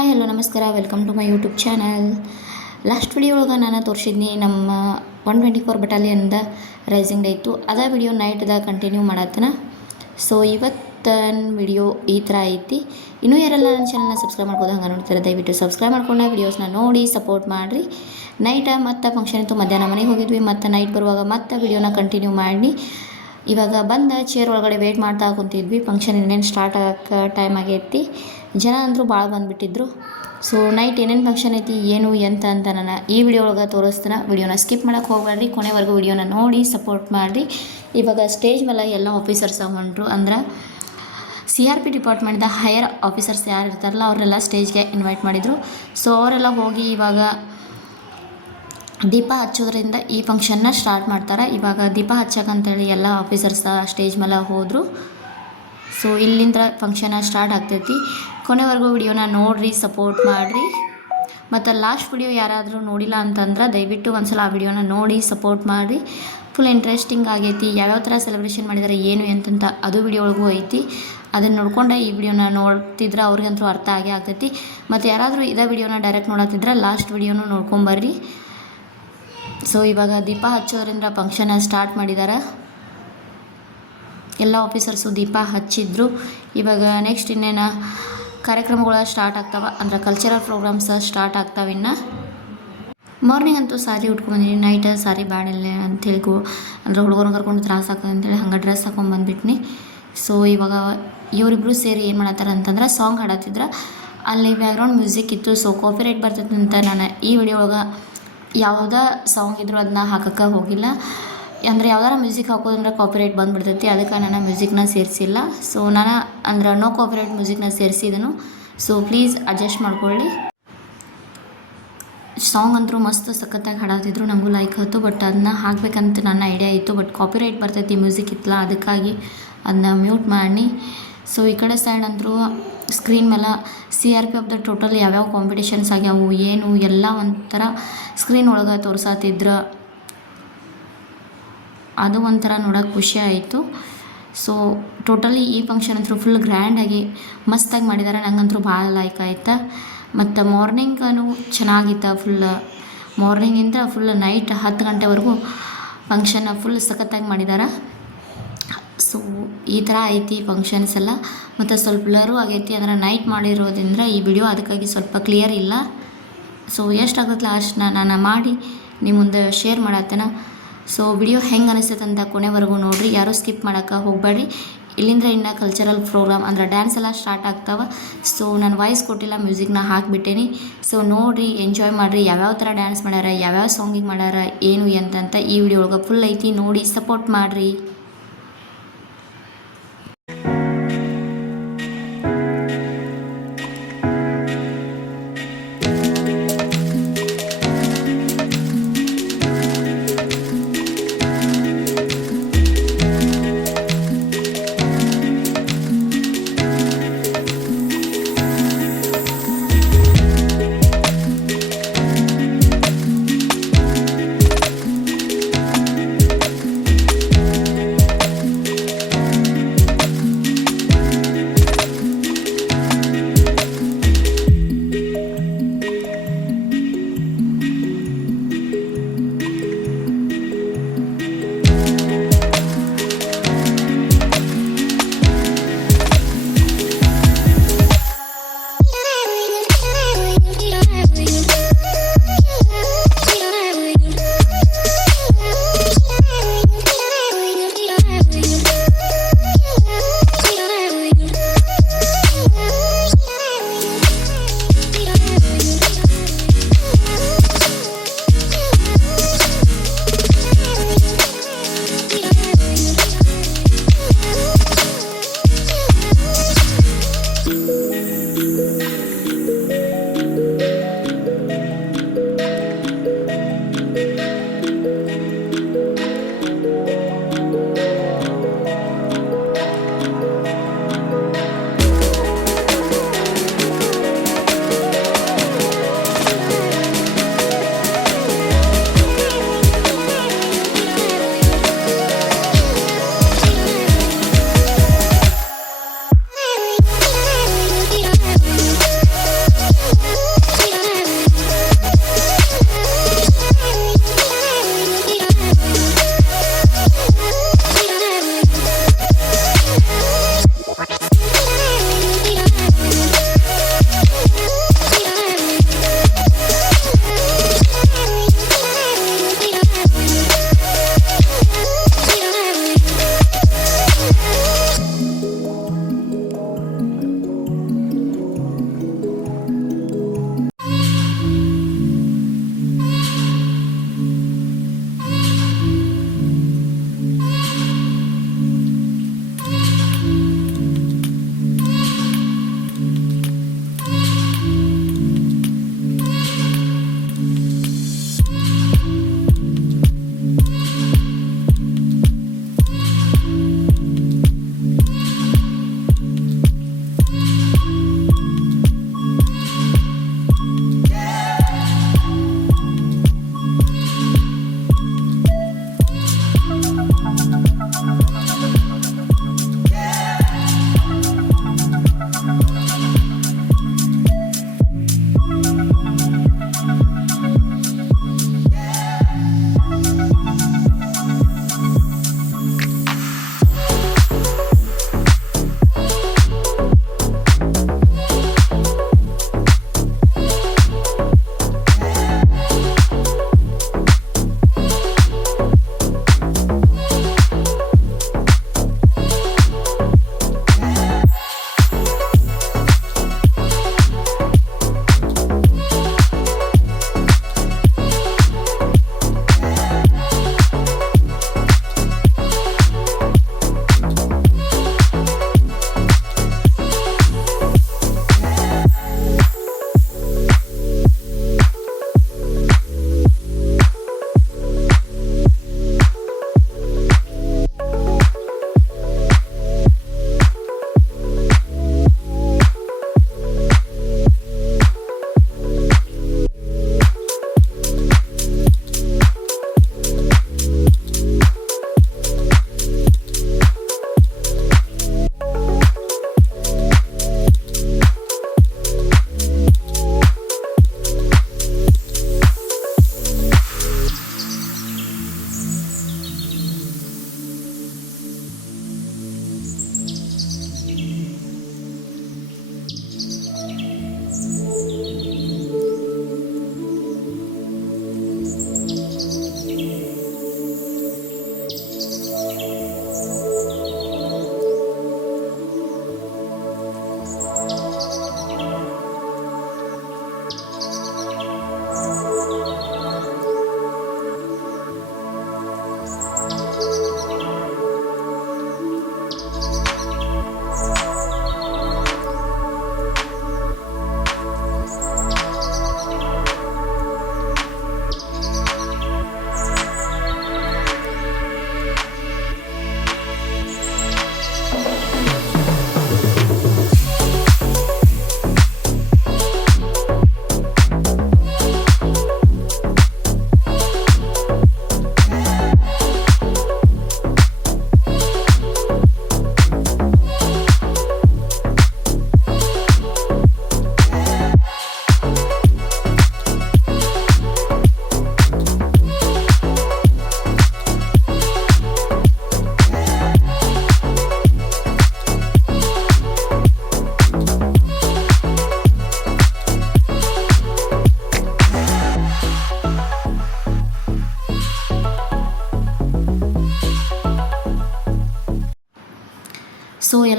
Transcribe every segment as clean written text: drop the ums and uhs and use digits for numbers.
Hi hello ನಮಸ್ಕಾರ, welcome to my YouTube channel. Last video ಒಳಗೆ ನಾನು ತೋರಿಸಿದ್ನಿ ನಮ್ಮ 124 ಬಟಾಲಿಯನ್ದ ರೈಸಿಂಗ್ ಡೇ ಇತ್ತು. ಅದೇ ವಿಡಿಯೋ ನೈಟ್ದಾಗ ಕಂಟಿನ್ಯೂ ಮಾಡತ್ತನ. ಸೊ ಇವತ್ತಿನ ವಿಡಿಯೋ ಈ ಥರ ಐತಿ. ಇನ್ನೂ ಯಾರೆಲ್ಲ ನನ್ನ ಚಾನಲ್ನ ಸಬ್ಸ್ಕ್ರೈಬ್ ಮಾಡ್ಬೋದು ಹಂಗೆ ನೋಡ್ತಾರೆ, ದಯವಿಟ್ಟು ಸಬ್ಸ್ಕ್ರೈಬ್ ಮಾಡ್ಕೊಂಡು ವೀಡಿಯೋಸ್ನ ನೋಡಿ ಸಪೋರ್ಟ್ ಮಾಡಿರಿ. ನೈಟ್ ಮತ್ತು ಫಂಕ್ಷನ್ ಇತ್ತು, ಮಧ್ಯಾಹ್ನ ಮನೆಗೆ ಹೋಗಿದ್ವಿ. ಮತ್ತು ನೈಟ್ ಬರುವಾಗ ಮತ್ತೆ ವಿಡಿಯೋನ ಕಂಟಿನ್ಯೂ ಮಾಡಿ ಇವಾಗ ಬಂದ ಚೇರ್ ಒಳಗಡೆ ವೇಟ್ ಮಾಡ್ತಾ ಕುಂತಿದ್ವಿ. ಫಂಕ್ಷನ್ ಇನ್ನೇನು ಸ್ಟಾರ್ಟ್ ಆಗೋಕ್ಕೆ ಟೈಮ್ ಆಗೈತಿ. ಜನ ಅಂದರೂ ಭಾಳ ಬಂದುಬಿಟ್ಟಿದ್ರು. ಸೊ ನೈಟ್ ಏನೇನು ಫಂಕ್ಷನ್ ಐತಿ ಏನು ಎಂತ ಅಂತ ನಾನು ಈ ವಿಡಿಯೋ ಒಳಗೆ ತೋರಿಸ್ತೀನಿ. ವಿಡಿಯೋನ ಸ್ಕಿಪ್ ಮಾಡೋಕ್ಕೆ ಹೋಗಬೇಡ್ರಿ, ಕೊನೆವರೆಗೂ ವಿಡಿಯೋನ ನೋಡಿ ಸಪೋರ್ಟ್ ಮಾಡಿರಿ. ಇವಾಗ ಸ್ಟೇಜ್ ಮೇಲೆ ಎಲ್ಲ ಆಫೀಸರ್ಸ್ ಹೊಂಟರು. ಅಂದ್ರೆ CRP ಡಿಪಾರ್ಟ್ಮೆಂಟ್ದ ಹೈಯರ್ ಆಫೀಸರ್ಸ್ ಯಾರು ಇರ್ತಾರಲ್ಲ ಅವರೆಲ್ಲ ಸ್ಟೇಜ್ಗೆ ಇನ್ವೈಟ್ ಮಾಡಿದರು. ಸೊ ಅವರೆಲ್ಲ ಹೋಗಿ ಇವಾಗ ದೀಪ ಹಚ್ಚೋದ್ರಿಂದ ಈ ಫಂಕ್ಷನ್ನ ಸ್ಟಾರ್ಟ್ ಮಾಡ್ತಾರೆ. ಇವಾಗ ದೀಪ ಹಚ್ಚಕ್ಕಂತೇಳಿ ಎಲ್ಲ ಆಫೀಸರ್ಸ್ ಸ್ಟೇಜ್ ಮೇಲೆ ಹೋದರು. ಸೊ ಇಲ್ಲಿಂದ ಫಂಕ್ಷನ್ ಸ್ಟಾರ್ಟ್ ಆಗ್ತೈತಿ. ಕೊನೆವರೆಗೂ ವಿಡಿಯೋನ ನೋಡಿರಿ, ಸಪೋರ್ಟ್ ಮಾಡಿರಿ. ಮತ್ತು ಲಾಸ್ಟ್ ವಿಡಿಯೋ ಯಾರಾದರೂ ನೋಡಿಲ್ಲ ಅಂತಂದ್ರೆ ದಯವಿಟ್ಟು ಒಂದ್ಸಲ ಆ ವಿಡಿಯೋನ ನೋಡಿ ಸಪೋರ್ಟ್ ಮಾಡಿರಿ. ಫುಲ್ ಇಂಟ್ರೆಸ್ಟಿಂಗ್ ಆಗೈತಿ. ಯಾವ್ಯಾವ ಥರ ಸೆಲೆಬ್ರೇಷನ್ ಮಾಡಿದ್ದಾರೆ ಏನು ಎಂತಂತ ಅದು ವಿಡಿಯೋ ಒಳಗೂ ಐತಿ. ಅದನ್ನು ನೋಡ್ಕೊಂಡೆ ಈ ವಿಡಿಯೋನ ನೋಡ್ತಿದ್ರೆ ಅವ್ರಿಗಂತೂ ಅರ್ಥ ಆಗೇ ಆಗ್ತೈತಿ. ಮತ್ತು ಯಾರಾದರೂ ಇದೇ ವಿಡಿಯೋನ ಡೈರೆಕ್ಟ್ ನೋಡತ್ತಿದ್ರೆ ಲಾಸ್ಟ್ ವಿಡಿಯೋನು ನೋಡ್ಕೊಂಬರ್ರಿ. ಸೊ ಇವಾಗ ದೀಪ ಹಚ್ಚೋದ್ರಿಂದ ಫಂಕ್ಷನ್ ಸ್ಟಾರ್ಟ್ ಮಾಡಿದ್ದಾರೆ. ಎಲ್ಲ ಆಫೀಸರ್ಸು ದೀಪ ಹಚ್ಚಿದ್ರು. ಇವಾಗ ನೆಕ್ಸ್ಟ್ ಇನ್ನೇನು ಕಾರ್ಯಕ್ರಮಗಳು ಸ್ಟಾರ್ಟ್ ಆಗ್ತಾವೆ, ಅಂದ್ರೆ ಕಲ್ಚರಲ್ ಪ್ರೋಗ್ರಾಮ್ಸ್ ಸ್ಟಾರ್ಟ್ ಆಗ್ತಾವೆ. ಇನ್ನು ಮಾರ್ನಿಂಗ್ ಅಂತೂ ಸಾರಿ ಉಟ್ಕೊಂಡ್ಬಂದಿನಿ. ನೈಟ್ ಸಾರಿ ಬ್ಯಾಡಿಲ್ಲ ಅಂಥೇಳಿ ಅಂದ್ರೆ ಹುಡುಗರು ಕರ್ಕೊಂಡು ತ್ರಾಸ ಆಗ್ತದೆ ಅಂತೇಳಿ ಹಂಗೆ ಡ್ರೆಸ್ ಹಾಕೊಂಡು ಬಂದುಬಿಟ್ನಿ. ಸೊ ಇವಾಗ ಇವರಿಬ್ಬರು ಸೇರಿ ಏನು ಮಾಡತ್ತಾರೆ ಅಂತಂದ್ರೆ ಸಾಂಗ್ ಹಾಡತ್ತಿದ್ರೆ ಅಲ್ಲಿ ಬ್ಯಾಕ್ಗ್ರೌಂಡ್ ಮ್ಯೂಸಿಕ್ ಇತ್ತು. ಸೊ ಕಾಪಿರೈಟ್ ಬರ್ತೈತೆ ಅಂತ ನಾನು ಈ ವಿಡಿಯೋ ಒಳಗೆ ಯಾವುದೇ ಸಾಂಗ್ ಇದ್ರೂ ಅದನ್ನ ಹಾಕೋಕ್ಕೆ ಹೋಗಿಲ್ಲ. ಅಂದರೆ ಯಾವ್ದಾರ ಮ್ಯೂಸಿಕ್ ಹಾಕೋದಂದ್ರೆ ಕಾಪಿರೈಟ್ ಬಂದುಬಿಡ್ತೈತಿ, ಅದಕ್ಕೆ ನಾನು ಮ್ಯೂಸಿಕ್ನ ಸೇರಿಸಿಲ್ಲ. ಸೊ ನಾನು ಅಂದ್ರೆ ನೋ ಕಾಪಿರೈಟ್ ಮ್ಯೂಸಿಕ್ನ ಸೇರಿಸಿದನು. ಸೊ ಪ್ಲೀಸ್ ಅಡ್ಜಸ್ಟ್ ಮಾಡ್ಕೊಳ್ಳಿ. ಸಾಂಗ್ ಅಂತೂ ಮಸ್ತ್ ಸಖತ್ತಾಗಿ ಹಾಡಾತಿದ್ರು, ನನಗೂ ಲೈಕ್ ಆಯಿತು. ಬಟ್ ಅದನ್ನ ಹಾಕಬೇಕಂತ ನನ್ನ ಐಡಿಯಾ ಇತ್ತು, ಬಟ್ ಕಾಪಿರೈಟ್ ಬರ್ತೈತಿ ಮ್ಯೂಸಿಕ್ ಇತ್ತಲ್ಲ, ಅದಕ್ಕಾಗಿ ಅದನ್ನ ಮ್ಯೂಟ್ ಮಾಡಿ. ಸೊ ಈ ಕಡೆ ಸೈಡ್ ಅಂತೂ ಸ್ಕ್ರೀನ್ ಮೇಲೆ CRP ಆಫ್ ದ ಟೋಟಲ್ ಯಾವ್ಯಾವ ಕಾಂಪಿಟೇಷನ್ಸ್ ಆಗ್ಯಾವು ಏನು ಎಲ್ಲ ಒಂಥರ ಸ್ಕ್ರೀನ್ ಒಳಗೆ ತೋರಿಸತ್ತಿದ್ರು. ಅದು ಒಂಥರ ನೋಡೋಕೆ ಖುಷಿ ಆಯಿತು. ಸೊ ಟೋಟಲಿ ಈ ಫಂಕ್ಷನ್ ಅಂತೂ ಫುಲ್ ಗ್ರ್ಯಾಂಡಾಗಿ ಮಸ್ತಾಗಿ ಮಾಡಿದ್ದಾರೆ. ನಂಗಂತೂ ಭಾಳ ಲೈಕ್ ಆಯ್ತು. ಮತ್ತು ಮಾರ್ನಿಂಗನು ಚೆನ್ನಾಗಿತ್ತು. ಫುಲ್ ಮಾರ್ನಿಂಗಿಂದ ಫುಲ್ ನೈಟ್ 10 ಗಂಟೆವರೆಗೂ ಫಂಕ್ಷನ್ನ ಫುಲ್ ಸಖತ್ತಾಗಿ ಮಾಡಿದ್ದಾರೆ. ಸೊ ಈ ಥರ ಐತಿ ಫಂಕ್ಷನ್ಸ್ ಎಲ್ಲ. ಮತ್ತು ಸ್ವಲ್ಪ ಬ್ಲರು ಆಗೈತಿ, ಅಂದರೆ ನೈಟ್ ಮಾಡಿರೋದ್ರಿಂದ ಈ ವಿಡಿಯೋ ಅದಕ್ಕಾಗಿ ಸ್ವಲ್ಪ ಕ್ಲಿಯರ್ ಇಲ್ಲ. ಸೊ ಎಷ್ಟಾಗುತ್ತಲ್ಲ ಅಷ್ಟನ್ನ ನಾನು ಮಾಡಿ ನಿಮ್ಮ ಮುಂದೆ ಶೇರ್ ಮಾಡತ್ತೇನೆ. ಸೊ ವಿಡಿಯೋ ಹೆಂಗೆ ಅನಿಸ್ತೈತೆ ಅಂತ ಕೊನೆವರೆಗೂ ನೋಡಿರಿ, ಯಾರೂ ಸ್ಕಿಪ್ ಮಾಡೋಕ್ಕೆ ಹೋಗಬೇಡ್ರಿ. ಇಲ್ಲಿಂದ ಇನ್ನು ಕಲ್ಚರಲ್ ಪ್ರೋಗ್ರಾಮ್ ಅಂದರೆ ಡ್ಯಾನ್ಸ್ ಎಲ್ಲ ಸ್ಟಾರ್ಟ್ ಆಗ್ತಾವೆ. ಸೊ ನಾನು ವಾಯ್ಸ್ ಕೊಟ್ಟಿಲ್ಲ, ಮ್ಯೂಸಿಕ್ನ ಹಾಕಿಬಿಟ್ಟೇನಿ. ಸೊ ನೋಡಿರಿ, ಎಂಜಾಯ್ ಮಾಡಿರಿ. ಯಾವ್ಯಾವ ಥರ ಡ್ಯಾನ್ಸ್ ಮಾಡ್ಯಾರ, ಯಾವ್ಯಾವ ಸಾಂಗಿಗೆ ಮಾಡ್ಯಾರ ಏನು ಎಂತಂತ ಈ ವಿಡಿಯೋ ಒಳಗೆ ಫುಲ್ ಐತಿ, ನೋಡಿ ಸಪೋರ್ಟ್ ಮಾಡಿರಿ.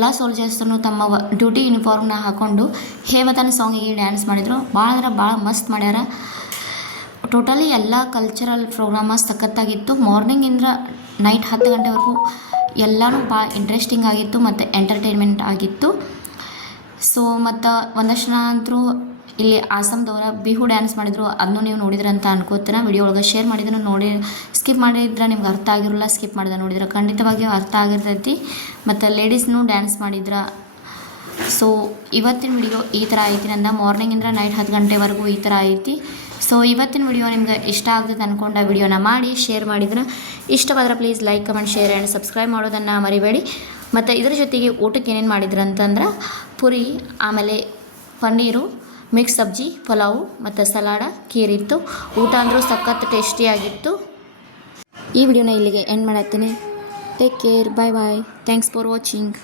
ಎಲ್ಲ ಸೋಲ್ಜರ್ಸನ್ನು ತಮ್ಮ ಡ್ಯೂಟಿ ಯೂನಿಫಾರ್ಮ್ನ ಹಾಕ್ಕೊಂಡು ಹೇಮತನ ಸಾಂಗಿಗೆ ಡ್ಯಾನ್ಸ್ ಮಾಡಿದರು. ಭಾಳ ಅಂದ್ರೆ ಭಾಳ ಮಸ್ತ್ ಮಾಡ್ಯಾರ. ಟೋಟಲಿ ಎಲ್ಲ ಕಲ್ಚರಲ್ ಪ್ರೋಗ್ರಾಮ ಸಖತ್ತಾಗಿತ್ತು. ಮಾರ್ನಿಂಗಿಂದ ನೈಟ್ 10 ಗಂಟೆವರೆಗೂ ಎಲ್ಲನೂ ಭಾಳ ಇಂಟ್ರೆಸ್ಟಿಂಗ್ ಆಗಿತ್ತು ಮತ್ತು ಎಂಟರ್ಟೈನ್ಮೆಂಟ್ ಆಗಿತ್ತು. ಸೊ ಮತ್ತು ಒಂದಷ್ಟು ಜನ ಅಂತೂ ಇಲ್ಲಿ ಆಸಾಮ್ದವರ ಬಿಹು ಡ್ಯಾನ್ಸ್ ಮಾಡಿದರು. ಅದನ್ನು ನೀವು ನೋಡಿದ್ರಂತ ಅನ್ಕೋತೀರ. ವಿಡಿಯೋ ಒಳಗೆ ಶೇರ್ ಮಾಡಿದ್ರೆ ನೋಡಿ, ಸ್ಕಿಪ್ ಮಾಡಿದ್ರೆ ನಿಮ್ಗೆ ಅರ್ಥ ಆಗಿರೋಲ್ಲ, ಸ್ಕಿಪ್ ಮಾಡಿದ್ರೆ ನೋಡಿದ್ರೆ ಖಂಡಿತವಾಗಿಯೂ ಅರ್ಥ ಆಗಿರ್ತೈತಿ. ಮತ್ತು ಲೇಡೀಸ್ನೂ ಡ್ಯಾನ್ಸ್ ಮಾಡಿದ್ರೆ. ಸೊ ಇವತ್ತಿನ ವಿಡಿಯೋ ಈ ಥರ ಐತಿ. ನಂದು ಮಾರ್ನಿಂಗಿಂದ ನೈಟ್ 10 ಗಂಟೆವರೆಗೂ ಈ ಥರ ಐತಿ. ಸೊ ಇವತ್ತಿನ ವಿಡಿಯೋ ನಿಮ್ಗೆ ಇಷ್ಟ ಆಗ್ತದೆ ಅಂದ್ಕೊಂಡ ವಿಡಿಯೋನ ಮಾಡಿ ಶೇರ್ ಮಾಡಿದ್ರೆ, ಇಷ್ಟವಾದ್ರೆ please like, comment, share and subscribe ಮಾಡೋದನ್ನು ಮರಿಬೇಡಿ. ಮತ್ತು ಇದರ ಜೊತೆಗೆ ಊಟಕ್ಕೆ ಏನೇನು ಮಾಡಿದ್ರು ಅಂತಂದ್ರೆ ಪುರಿ, ಆಮೇಲೆ ಪನ್ನೀರು, ಮಿಕ್ಸ್ ಸಬ್ಜಿ, ಪಲಾವು ಮತ್ತು ಸಲಾಡ, ಖೀರಿತ್ತು. ಊಟ ಅಂದರೂ ಸಖತ್ ಟೇಸ್ಟಿಯಾಗಿತ್ತು. ಈ ವಿಡಿಯೋನ ಇಲ್ಲಿಗೆ ಎಂಡ್ ಮಾಡತ್ತೀನಿ. Take care, bye bye, thanks for watching.